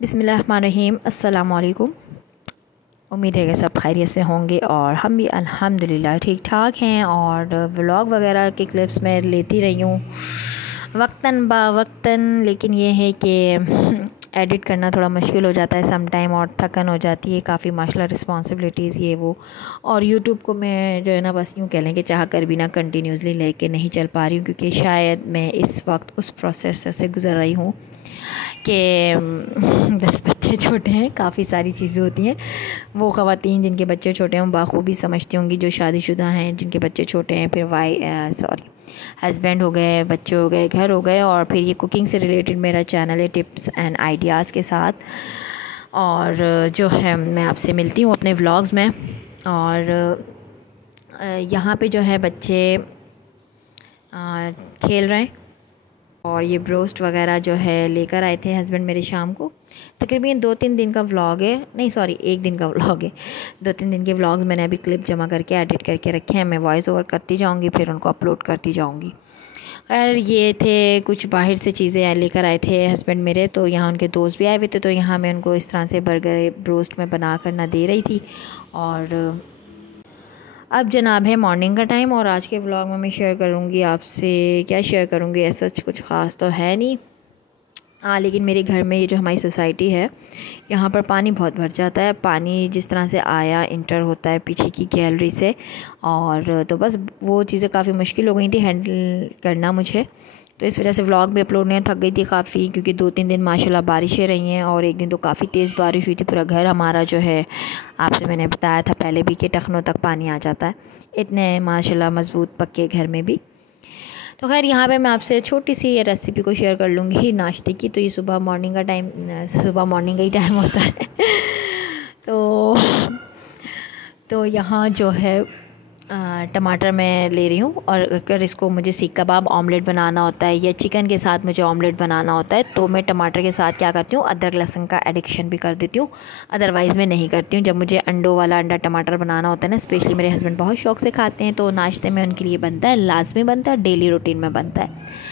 बिस्मिल्लाहिर्रहमानिर्रहीम। अस्सलाम वालेकुम। उम्मीद है कि सब खैरियत से होंगे और हम भी अल्हम्दुलिल्लाह ठीक ठाक हैं। और व्लॉग वगैरह के क्लिप्स मैं लेती रही हूँ वक्तन बा वक्तन, लेकिन ये है कि एडिट करना थोड़ा मुश्किल हो जाता है सम टाइम और थकन हो जाती है काफ़ी, माशाल्लाह रिस्पॉन्सिबिलिटीज़ ये वो। और यूट्यूब को मैं जो है ना बस यूँ कह लें कि चाह कर भी ना कंटिन्यूसली लेके नहीं चल पा रही हूँ, क्योंकि शायद मैं इस वक्त उस प्रोसेस से गुज़र रही हूँ कि बस बच्चे छोटे हैं, काफ़ी सारी चीज़ें होती हैं। वो ख़वातीन जिनके बच्चे छोटे हैं बाखूबी समझती होंगी, जो शादीशुदा हैं जिनके बच्चे छोटे हैं, फिर हस्बैंड हो गए, बच्चे हो गए, घर हो गए, और फिर ये कुकिंग से रिलेटेड मेरा चैनल है टिप्स एंड आइडियाज़ के साथ। और जो है मैं आपसे मिलती हूँ अपने व्लॉग्स में। और यहाँ पे जो है बच्चे खेल रहे हैं और ये ब्रोस्ट वगैरह जो है लेकर आए थे हस्बैंड मेरे शाम को। तकरीबन 2-3 दिन का व्लॉग है, नहीं सॉरी 1 दिन का व्लॉग है। 2-3 दिन के व्लॉग्स मैंने अभी क्लिप जमा करके एडिट करके रखे हैं, मैं वॉइस ओवर करती जाऊंगी, फिर उनको अपलोड करती जाऊंगी। खैर ये थे कुछ बाहर से चीज़ें लेकर आए थे हस्बैंड मेरे, तो यहाँ उनके दोस्त भी आए हुए थे, तो यहाँ मैं उनको इस तरह से बर्गर ब्रोस्ट में बना कर ना दे रही थी। और अब जनाब है मॉर्निंग का टाइम, और आज के व्लॉग में मैं शेयर करूँगी आपसे, क्या शेयर करूँगी, ऐसा कुछ ख़ास तो है नहीं। हाँ, लेकिन मेरे घर में ये जो हमारी सोसाइटी है यहाँ पर पानी बहुत भर जाता है। पानी जिस तरह से आया इंटर होता है पीछे की गैलरी से, और तो बस वो चीज़ें काफ़ी मुश्किल हो गई थी हैंडल करना मुझे, तो इस वजह से व्लॉग भी अपलोड नहीं, थक गई थी काफ़ी, क्योंकि 2-3 दिन माशाल्लाह बारिशें रही हैं, और एक दिन तो काफ़ी तेज़ बारिश हुई थी। पूरा घर हमारा जो है, आपसे मैंने बताया था पहले भी कि टखनों तक पानी आ जाता है, इतने माशाल्लाह मज़बूत पक्के घर में भी। तो खैर यहाँ पे मैं आपसे छोटी सी ये रेसिपी को शेयर कर लूँगी नाश्ते की। तो ये सुबह मॉर्निंग का ही टाइम होता है तो यहाँ जो है टमाटर मैं ले रही हूँ, और अगर इसको मुझे सीख कबाब ऑमलेट बनाना होता है या चिकन के साथ मुझे ऑमलेट बनाना होता है, तो मैं टमाटर के साथ क्या करती हूँ, अदरक लहसुन का एडिक्शन भी कर देती हूँ, अदरवाइज़ मैं नहीं करती हूँ। जब मुझे अंडा टमाटर बनाना होता है ना, स्पेशली मेरे हस्बैंड बहुत शौक से खाते हैं, तो नाश्ते में उनके लिए बनता है, लाजमी बनता है, डेली रूटीन में बनता है।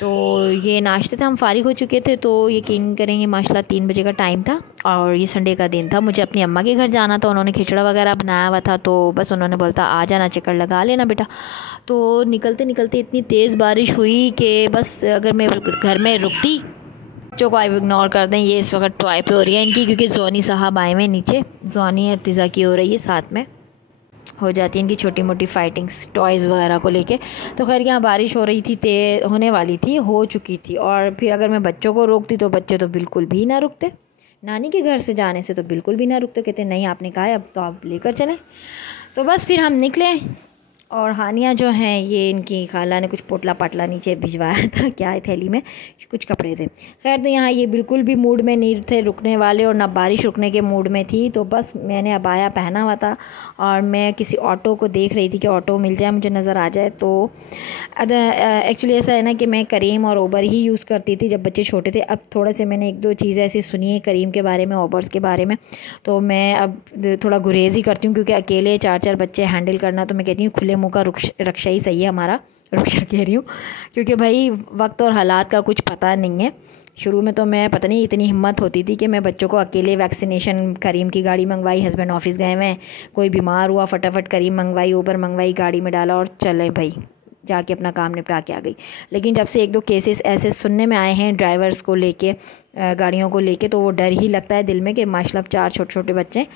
तो ये नाश्ते से हम फ़ारिग हो चुके थे, तो यकीन करेंगे माशाल्लाह 3 बजे का टाइम था, और ये संडे का दिन था। मुझे अपनी अम्मा के घर जाना था, उन्होंने खिचड़ा वगैरह बनाया हुआ था, तो बस उन्होंने बोलता आ जाना, चक्कर लगा लेना बेटा। तो निकलते निकलते इतनी तेज़ बारिश हुई कि बस अगर मैं घर में रुकती, बच्चों को आप इग्नोर कर दें, ये इस वक्त टॉय पे हो रही है इनकी, क्योंकि जोनी साहब आए हुए नीचे, जोनी अर्तिज़ा की हो रही है, साथ में हो जाती है इनकी छोटी मोटी फाइटिंग्स टॉयज़ वगैरह को लेके। तो खैर यहाँ बारिश हो रही थी, होने वाली थी, हो चुकी थी, और फिर अगर मैं बच्चों को रोकती तो बच्चे तो बिल्कुल भी ना रुकते, नानी के घर से जाने से तो बिल्कुल भी ना रुकते, कहते नहीं आपने कहा है अब तो आप लेकर चलें। तो बस फिर हम निकले, और हानिया जो हैं ये इनकी खाला ने कुछ पोटला पाटला नीचे भिजवाया था, क्या है थैली में, कुछ कपड़े थे। खैर तो यहाँ ये बिल्कुल भी मूड में नहीं थे रुकने वाले, और ना बारिश रुकने के मूड में थी, तो बस मैंने अबाया पहना हुआ था, और मैं किसी ऑटो को देख रही थी कि ऑटो मिल जाए, मुझे नज़र आ जाए। तो एक्चुअली ऐसा है ना कि मैं करीम और ओबर ही यूज़ करती थी जब बच्चे छोटे थे। अब थोड़े से मैंने 1-2 चीज़ें ऐसी सुनी है करीम के बारे में, ओबर्स के बारे में, तो मैं अब थोड़ा गुरेज़ ही करती हूँ, क्योंकि अकेले 4-4 बच्चे हैंडल करना, तो मैं कहती हूँ खुले मुँह का रक्षा ही सही है हमारा, रक्षा कह रही हूँ, क्योंकि भाई वक्त और हालात का कुछ पता नहीं है। शुरू में तो मैं पता नहीं इतनी हिम्मत होती थी कि मैं बच्चों को अकेले वैक्सीनेशन, करीम की गाड़ी मंगवाई, हस्बैंड ऑफिस गए हुए, कोई बीमार हुआ फटाफट करीम मंगवाई, ऊबर मंगवाई, गाड़ी में डाला और चले भाई जाके अपना काम निपटा के आ गई। लेकिन जब से 1-2 केसेस ऐसे सुनने में आए हैं ड्राइवर्स को लेके, गाड़ियों को लेके, तो वो डर ही लगता है दिल में कि माशाल्लाह 4 छोटे छोटे बच्चे,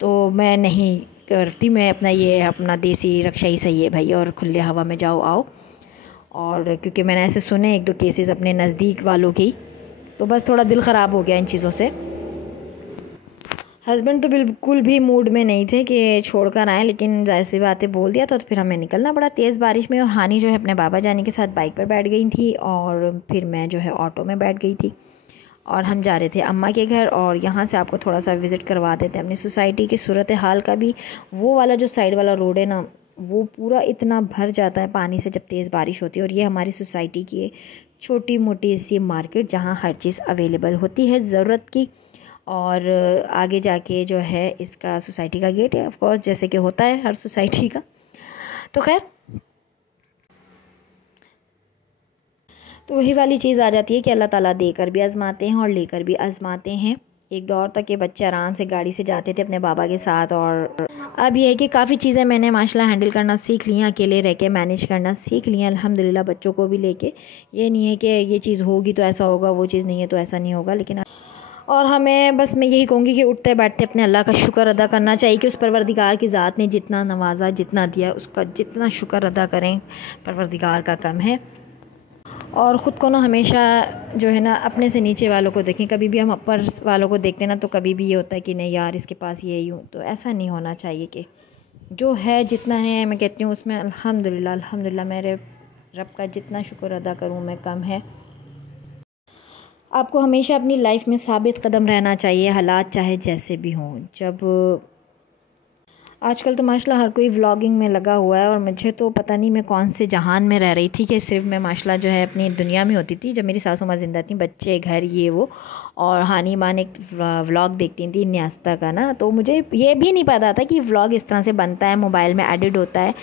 तो मैं नहीं करती, मैं अपना देसी रक्षा ही सही है भाई, और खुले हवा में जाओ आओ। और क्योंकि मैंने ऐसे सुने 1-2 केसेस अपने नज़दीक वालों की, तो बस थोड़ा दिल ख़राब हो गया इन चीज़ों से। हस्बैंड तो बिल्कुल भी मूड में नहीं थे कि छोड़ कर आएँ, लेकिन ज़ाहिर सी बातें बोल दिया तो फिर हमें निकलना पड़ा तेज़ बारिश में। और हानी जो है अपने बाबा जाने के साथ बाइक पर बैठ गई थी, और फिर मैं जो है ऑटो में बैठ गई थी, और हम जा रहे थे अम्मा के घर। और यहाँ से आपको थोड़ा सा विज़िट करवा देते हैं अपनी सोसाइटी की सूरत हाल का भी। वो वाला जो साइड वाला रोड है ना, वो पूरा इतना भर जाता है पानी से जब तेज़ बारिश होती है। और ये हमारी सोसाइटी की छोटी मोटी सी मार्केट, जहाँ हर चीज़ अवेलेबल होती है ज़रूरत की। और आगे जाके जो है इसका सोसाइटी का गेट है, ऑफ कोर्स जैसे कि होता है हर सोसाइटी का। तो खैर तो वही वाली चीज़ आ जाती है कि अल्लाह ताला देकर भी आज़माते हैं और लेकर भी आज़माते हैं। एक दौर तक ये बच्चे आराम से गाड़ी से जाते थे अपने बाबा के साथ, और अब ये है कि काफ़ी चीज़ें मैंने माशाल्लाह हैंडल करना सीख ली हैं, अकेले रह के मैनेज करना सीख लिया अल्हम्दुलिल्लाह, बच्चों को भी लेके। ये नहीं है कि ये चीज़ होगी तो ऐसा होगा, वो चीज़ नहीं है तो ऐसा नहीं होगा। लेकिन और हमें बस मैं यही कहूँगी कि उठते बैठते अपने अल्लाह का शुक्र अदा करना चाहिए कि उस परवरदिगार की ज़ात ने जितना नवाजा, जितना दिया, उसका जितना शुक्र अदा करें, परवरदिगार का कम है। और ख़ुद को ना हमेशा जो है ना अपने से नीचे वालों को देखें। कभी भी हम ऊपर वालों को देखते ना तो कभी भी ये होता है कि नहीं यार इसके पास ये यूँ, तो ऐसा नहीं होना चाहिए। कि जो है जितना है मैं कहती हूँ उसमें अल्हम्दुलिल्लाह अल्हम्दुलिल्लाह मेरे रब का जितना शुक्र अदा करूँ मैं कम है। आपको हमेशा अपनी लाइफ में साबित कदम रहना चाहिए, हालात चाहे जैसे भी हों। जब आजकल तो माशाल्लाह हर कोई व्लॉगिंग में लगा हुआ है, और मुझे तो पता नहीं मैं कौन से जहान में रह रही थी कि सिर्फ मैं माशाल्लाह जो है अपनी दुनिया में होती थी। जब मेरी सासू माँ ज़िंदा थी, बच्चे, घर, ये वो, और हानी माँ ने एक व्लॉग देखती थी न्यास्ता का ना, तो मुझे ये भी नहीं पता था कि व्लॉग इस तरह से बनता है, मोबाइल में एडिट होता है।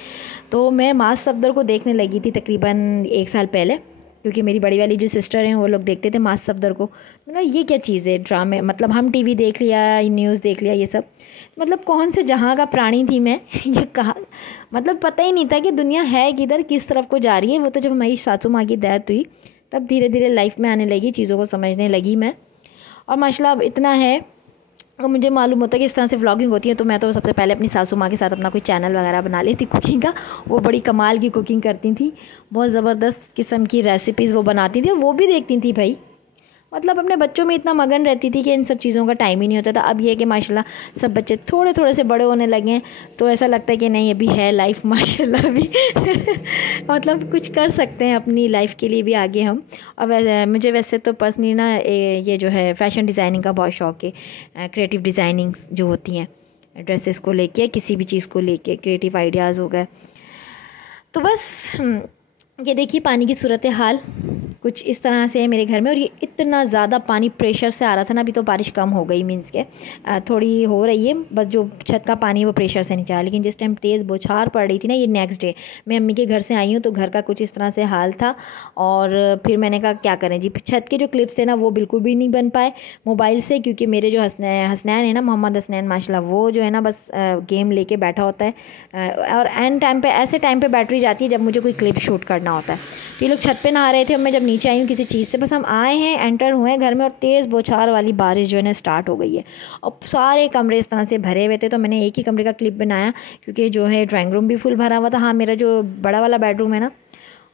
तो मैं मास सफदर को देखने लगी थी तकरीबन 1 साल पहले, क्योंकि मेरी बड़ी वाली जो सिस्टर हैं वो लोग देखते थे मास सफदर को। मतलब ये क्या चीज़ है, ड्रामे, मतलब हम टीवी देख लिया, न्यूज़ देख लिया, ये सब मतलब कौन से जहाँ का प्राणी थी मैं ये कहा, मतलब पता ही नहीं था कि दुनिया है किधर, किस तरफ को जा रही है। वो तो जब हमारी सासू माँ की डेथ हुई तब धीरे धीरे लाइफ में आने लगी, चीज़ों को समझने लगी मैं। और माशाल्लाह अब इतना है तो मुझे मालूम होता है कि इस तरह से व्लॉगिंग होती है। तो मैं तो सबसे पहले अपनी सासू माँ के साथ अपना कोई चैनल वगैरह बना ली थी कुकिंग का। वो बड़ी कमाल की कुकिंग करती थी, बहुत ज़बरदस्त किस्म की रेसिपीज़ वो बनाती थी, और वो भी देखती थी भाई। मतलब अपने बच्चों में इतना मगन रहती थी कि इन सब चीज़ों का टाइम ही नहीं होता था। अब ये है कि माशाल्लाह सब बच्चे थोड़े थोड़े से बड़े होने लगे हैं, तो ऐसा लगता है कि नहीं अभी है लाइफ माशाल्लाह अभी मतलब कुछ कर सकते हैं अपनी लाइफ के लिए भी आगे हम। और मुझे वैसे तो पर्सनली ना ये जो है फ़ैशन डिज़ाइनिंग का बहुत शौक़ है। क्रिएटिव डिज़ाइनिंग जो होती हैं ड्रेसेस को लेके, किसी भी चीज़ को लेके, क्रिएटिव आइडियाज़ हो गए। तो बस ये देखिए पानी की सूरत हाल कुछ इस तरह से है मेरे घर में। और ये इतना ज़्यादा पानी प्रेशर से आ रहा था ना, अभी तो बारिश कम हो गई, मीन्स के थोड़ी हो रही है, बस जो छत का पानी वो प्रेशर से नीचे आया। लेकिन जिस टाइम तेज़ बौछार पड़ रही थी ना, ये नेक्स्ट डे मैं अम्मी के घर से आई हूँ तो घर का कुछ इस तरह से हाल था। और फिर मैंने कहा क्या करें जी, छत के जो क्लिप्स थे ना वो बिल्कुल भी नहीं बन पाए मोबाइल से, क्योंकि मेरे जो हसनैन है ना, मोहम्मद हसनैन माशाल्लाह, वो जो है ना बस गेम लेके बैठा होता है, और एंड टाइम पे ऐसे टाइम पे बैटरी जाती है जब मुझे कोई क्लिप शूट करना होता है। तो ये लोग छत पे नहा रहे थे और मैं जब नीचे आई हूँ किसी चीज़ से, बस हम आए हैं, एंटर हुए हैं घर में, और तेज़ बौछार वाली बारिश जो है ना स्टार्ट हो गई है। और सारे कमरे इस तरह से भरे हुए थे, तो मैंने एक ही कमरे का क्लिप बनाया, क्योंकि जो है ड्राइंग रूम भी फुल भरा हुआ था। हाँ, मेरा जो बड़ा वाला बेडरूम है ना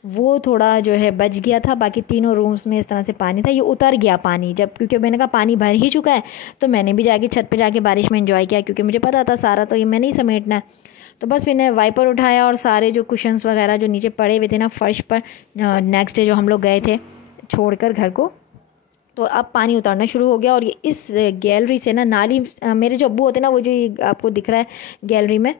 वो थोड़ा जो है बच गया था, बाकी तीनों रूम्स में इस तरह से पानी था। ये उतर गया पानी जब, क्योंकि मैंने कहा पानी भर ही चुका है, तो मैंने भी जाके छत पे जाके बारिश में एंजॉय किया, क्योंकि मुझे पता था सारा तो ये मैंने ही समेटना है। तो बस मैंने वाइपर उठाया और सारे जो कुशन्स वगैरह जो नीचे पड़े हुए थे ना फर्श पर, नेक्स्ट डे जो हम लोग गए थे छोड़कर घर को, तो अब पानी उतरना शुरू हो गया। और ये इस गैलरी से ना नाली, मेरे जो अब्बू होते हैं ना, वो जो आपको दिख रहा है गैलरी में,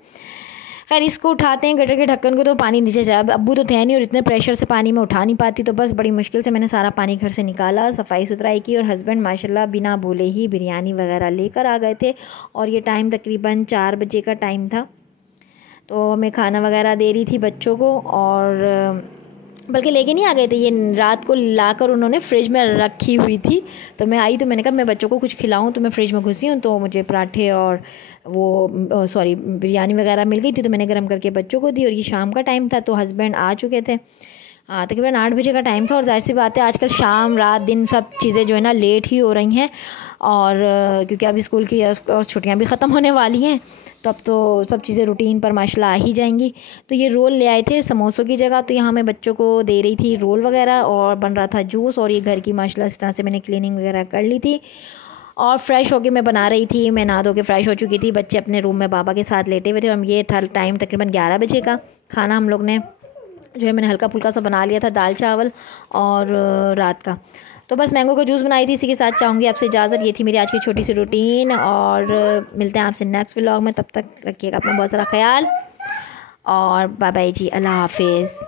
खैर इसको उठाते हैं गटर के ढक्कन को तो पानी नीचे जाए। अब अब्बू तो थे नहीं और इतने प्रेशर से पानी में उठा नहीं पाती, तो बस बड़ी मुश्किल से मैंने सारा पानी घर से निकाला, सफाई सुथराई की। और हस्बैंड माशाल्लाह बिना बोले ही बिरयानी वगैरह लेकर आ गए थे। और ये टाइम तकरीबन 4 बजे का टाइम था, तो मैं खाना वगैरह दे रही थी बच्चों को, और बल्कि लेके नहीं आ गए थे, ये रात को लाकर उन्होंने फ्रिज में रखी हुई थी। तो मैं आई तो मैंने कहा मैं बच्चों को कुछ खिलाऊं, तो मैं फ्रिज में घुसी हूँ तो मुझे पराठे और वो सॉरी बिरयानी वगैरह मिल गई थी, तो मैंने गर्म करके बच्चों को दी। और ये शाम का टाइम था, तो हस्बैंड आ चुके थे, तकरीबन 8 बजे का टाइम था। और जाहिर सी बात है आजकल शाम रात दिन सब चीज़ें जो है ना लेट ही हो रही हैं, और क्योंकि अभी स्कूल की और छुट्टियां भी ख़त्म होने वाली हैं, तो अब तो सब चीज़ें रूटीन पर माशाल्लाह आ ही जाएंगी। तो ये रोल ले आए थे समोसों की जगह, तो यहाँ मैं बच्चों को दे रही थी रोल वगैरह, और बन रहा था जूस। और ये घर की माशाल्लाह इस तरह से मैंने क्लीनिंग वगैरह कर ली थी, और फ्रेश होके मैं बना रही थी। मैं नहा धो के फ़्रेश हो चुकी थी, बच्चे अपने रूम में बाबा के साथ लेटे हुए थे। और ये था टाइम तकरीबन 11 बजे का। खाना हम लोग ने जो है मैंने हल्का फुल्का सा बना लिया था, दाल चावल और रात का। तो बस मैंगो का जूस बनाई थी, इसी के साथ चाहूँगी आपसे इजाज़त। ये थी मेरी आज की छोटी सी रूटीन, और मिलते हैं आपसे नेक्स्ट व्लॉग में। तब तक रखिएगा अपना बहुत सारा ख्याल, और बाय बाय जी, अल्लाह हाफिज़।